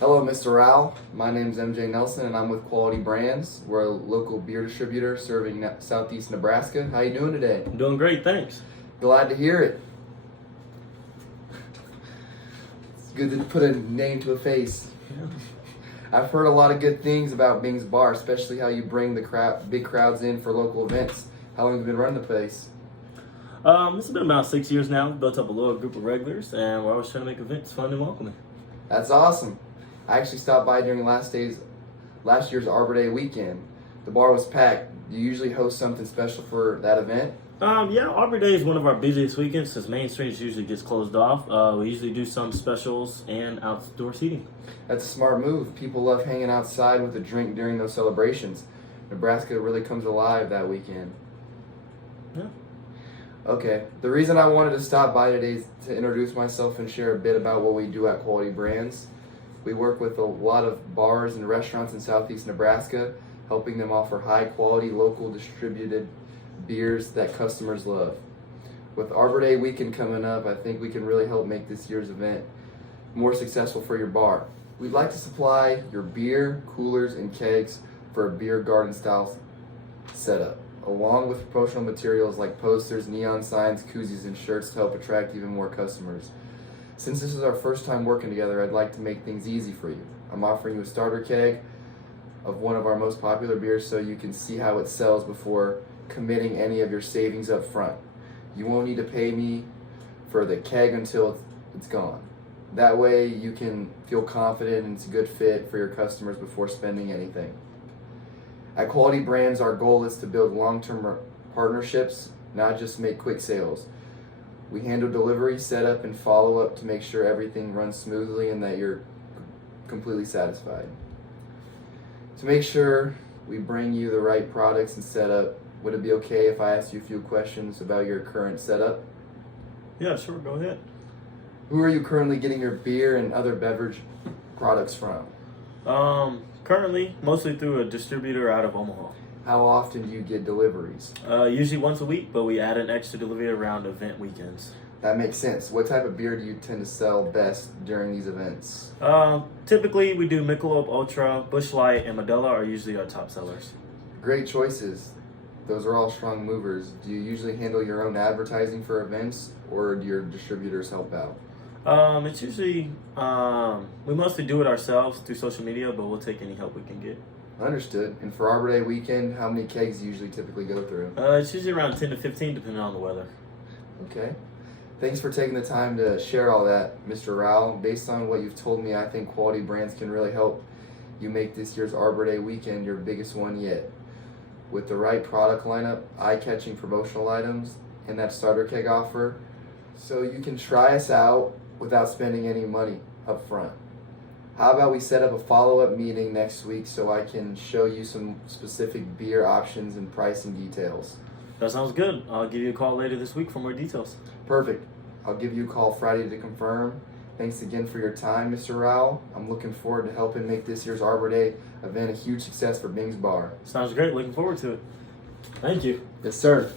Hello, Mr. Rao. My name is MJ Nelson, and I'm with Quality Brands. We're a local beer distributor serving Southeast Nebraska. How you doing today? I'm doing great, thanks. Glad to hear it. It's good to put a name to a face. I've heard a lot of good things about Bing's Bar, especially how you bring the big crowds in for local events. How long have you been running the place? It's been about 6 years now. We've built up a loyal group of regulars, and we're always trying to make events fun and welcoming. That's awesome. I actually stopped by during last year's Arbor Day weekend. The bar was packed. Do you usually host something special for that event? Yeah, Arbor Day is one of our busiest weekends since Main Street usually gets closed off. We usually do some specials and outdoor seating. That's a smart move. People love hanging outside with a drink during those celebrations. Nebraska really comes alive that weekend. Yeah. Okay, the reason I wanted to stop by today is to introduce myself and share a bit about what we do at Quality Brands. We work with a lot of bars and restaurants in Southeast Nebraska, helping them offer high quality, local distributed beers that customers love. With Arbor Day weekend coming up, I think we can really help make this year's event more successful for your bar. We'd like to supply your beer, coolers, and kegs for a beer garden style setup, along with promotional materials like posters, neon signs, koozies, and shirts to help attract even more customers. Since this is our first time working together, I'd like to make things easy for you. I'm offering you a starter keg of one of our most popular beers so you can see how it sells before committing any of your savings up front. You won't need to pay me for the keg until it's gone. That way you can feel confident and it's a good fit for your customers before spending anything. At Quality Brands, our goal is to build long-term partnerships, not just make quick sales. We handle delivery, setup, and follow-up to make sure everything runs smoothly and that you're completely satisfied. To make sure we bring you the right products and setup, would it be okay if I asked you a few questions about your current setup? Yeah, sure, go ahead. Who are you currently getting your beer and other beverage products from? Currently, mostly through a distributor out of Omaha. How often do you get deliveries? Usually once a week, but we add an extra delivery around event weekends. That makes sense. What type of beer do you tend to sell best during these events? Typically, we do Michelob Ultra, Busch Light, and Modelo are usually our top sellers. Great choices. Those are all strong movers. Do you usually handle your own advertising for events, or do your distributors help out? It's usually, we mostly do it ourselves through social media, but we'll take any help we can get. Understood. And for Arbor Day weekend, how many kegs do you usually typically go through? It's usually around 10 to 15, depending on the weather. Okay. Thanks for taking the time to share all that, Mr. Rao. Based on what you've told me, I think Quality Brands can really help you make this year's Arbor Day weekend your biggest one yet. With the right product lineup, eye-catching promotional items, and that starter keg offer, so you can try us out without spending any money up front. How about we set up a follow-up meeting next week so I can show you some specific beer options and pricing details? That sounds good. I'll give you a call later this week for more details. Perfect. I'll give you a call Friday to confirm. Thanks again for your time, Mr. Rao. I'm looking forward to helping make this year's Arbor Day event a huge success for Bing's Bar. Sounds great. Looking forward to it. Thank you. Yes, sir.